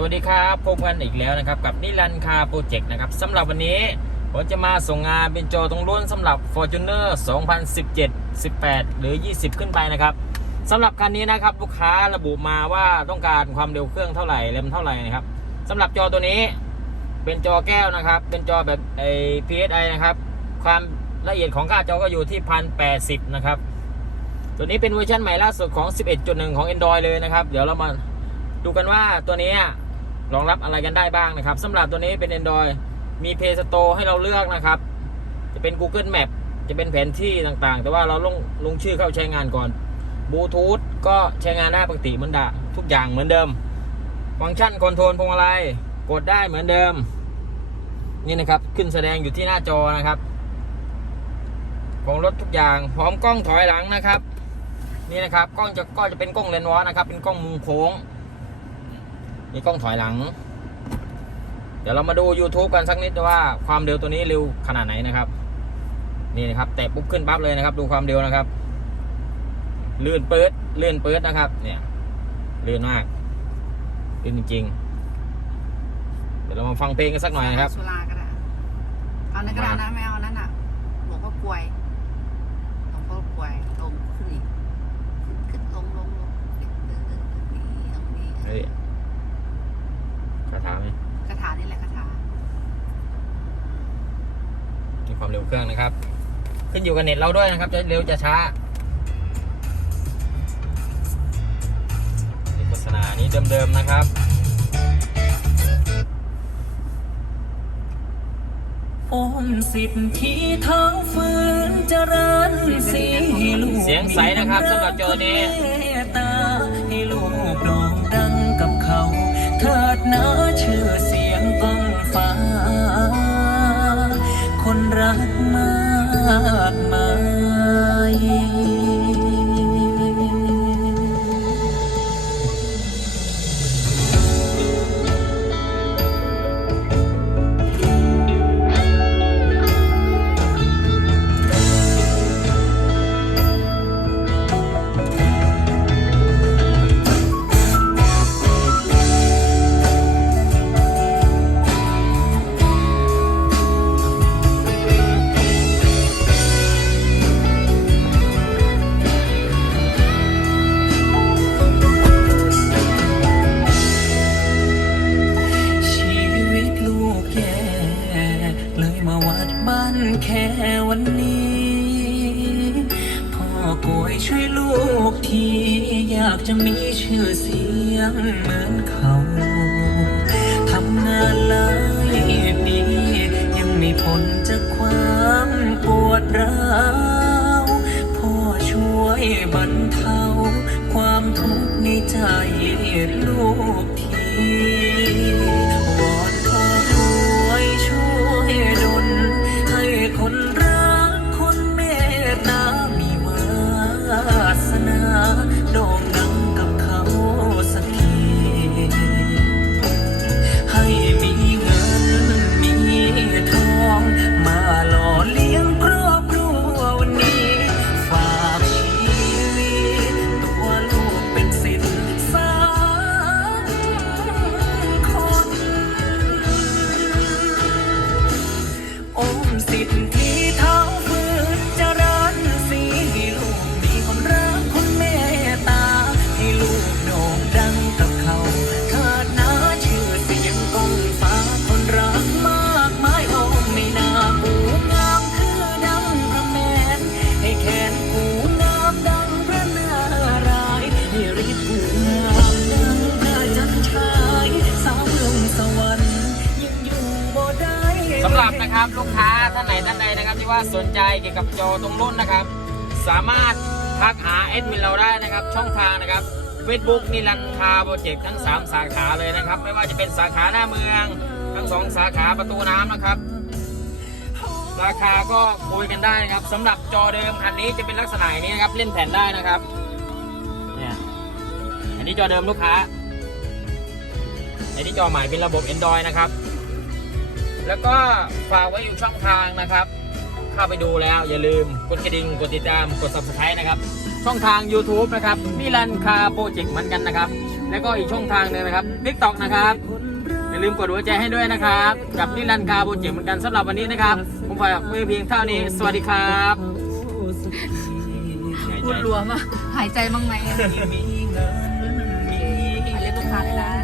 สวัสดีครับพบกันอีกแล้วนะครับกับนิรันดร์คาโปรเจกต์นะครับสำหรับวันนี้ผมจะมาส่งงานเป็นจอตรงรุ่นสำหรับ Fortuner 2017 18 หรือ 20 ขึ้นไปนะครับสำหรับคันนี้นะครับลูกค้าระบุมาว่าต้องการความเร็วเครื่องเท่าไหร่แรมเท่าไหร่นะครับสำหรับจอตัวนี้เป็นจอแก้วนะครับ เป็นจอแบบไอ PSI นะครับ ความละเอียดของค่าจอก็อยู่ที่1080นะครับตัวนี้เป็นเวอร์ชันใหม่ล่าสุดของ 11.1 ของ Android เลยนะครับ เดี๋ยวเรามาดูกันว่าตัวนี้ รองรับอะไรกันได้บ้างนะครับสำหรับตัวนี้เป็น Android มี Play Store ให้เราเลือกนะครับ จะเป็น Google Map จะเป็นแผนที่ต่างๆ แต่ว่าเราลงลงชื่อเข้าใช้งานก่อนบลูทูธก็ใช้งานได้ปกติเหมือนดะทุกอย่างเหมือนเดิม ฟังก์ชันคอนโทรลพวงมาลัยกดได้เหมือนเดิม นี่นะครับขึ้นแสดงอยู่ที่หน้าจอนะครับ ของรถทุกอย่างพร้อมกล้องถอยหลังนะครับ นี่นะครับกล้องจะก็จะเป็นกล้องเลนส์วอนะครับ เป็นกล้องมุมโค้ง นี่กล้องถอยหลัง เดี๋ยวเรามาดู YouTube กันสักนิดว่าความเร็วตัวนี้เร็วขนาดไหนนะครับ นี่นะครับแตะปุ๊บขึ้นปั๊บเลยนะครับ ดูความเร็วนะครับ ลื่นเปิดลื่นเปิดนะครับ เนี่ยลื่นมากลื่นจริงๆเดี๋ยวเรามาฟังเพลงกันสักหน่อยนะครับสุราก็ได้เอาในกระดาษนะไม่เอานั่นน่ะหลวงพ่อกลวยหลวงพ่อกลวยลงขึ้นอีกขึ้นลงลงลงนี่ตรงนี้เฮ้ยคาถาไหม คาถานี่แหละคาถา มีความ เร็วเครื่องนะครับ ขึ้นอยู่กับเน็ตเราด้วยนะครับ จะเร็วจะช้านี่โฆษณานี้เดิมๆนะครับโอมสิทธิเท้าฝืนเจริญสีลูกเสียงใสนะครับสำหรับโจนี้ แค่วันนี้ พ่อป่วยช่วยลูกที อยากจะมีชื่อเสียงเหมือนเขาทำงานหลายปียังไมีผลจากความปวดร้าวพ่อช่วยบรรเทา ความทุกข์ในใจลูก สิทธิเท้าฝืนเจริญสีให้ลูกมีความรักคุณเมตตา ให้ลูกโด่งดัง สำหรับนะครับลูกค้าท่านไหนท่านใดนะครับที่ว่าสนใจเกี่ยวกับจอตรงรุ่นนะครับ สามารถทักหาแอดมินเราได้นะครับ ช่องทางนะครับ Facebook นิรันคาโปรเจกต์ทั้ง 3 สาขาเลยนะครับ ไม่ว่าจะเป็นสาขาหน้าเมือง ทั้ง 2 สาขาประตูน้ำนะครับ ราคาก็คุยกันได้นะครับสำหรับจอเดิมคันนี้จะเป็นลักษณะนี้นะครับเล่นแผ่นได้นะครับเนี่ยอันนี้จอเดิมลูกค้าอันนี้จอใหม่เป็นระบบ Android นะครับ แล้วก็ฝากไว้อยู่ช่องทางนะครับ เข้าไปดูแล้วอย่าลืมกดกระดิ่งกดติดตามกด subscribe นะครับ ช่องทาง YouTube นะครับมิลันคาโปรเจกต์เหมือนกันนะครับช่แล้วก็อีกช่องทางหนึงนะครับ TikTok นะครับ อย่าลืมกดหัวใจให้ด้วยนะครับ กับนิรันดร์คาร์โปรเจกต์เหมือนกันสำหรับวันนี้นะครับ ผมฝากไว้เพียงเท่านี้สวัสดีครับพูดรัวมากหายใจบ้างไหมมีเงินมีไปเรียกลูกค้าเลยนะ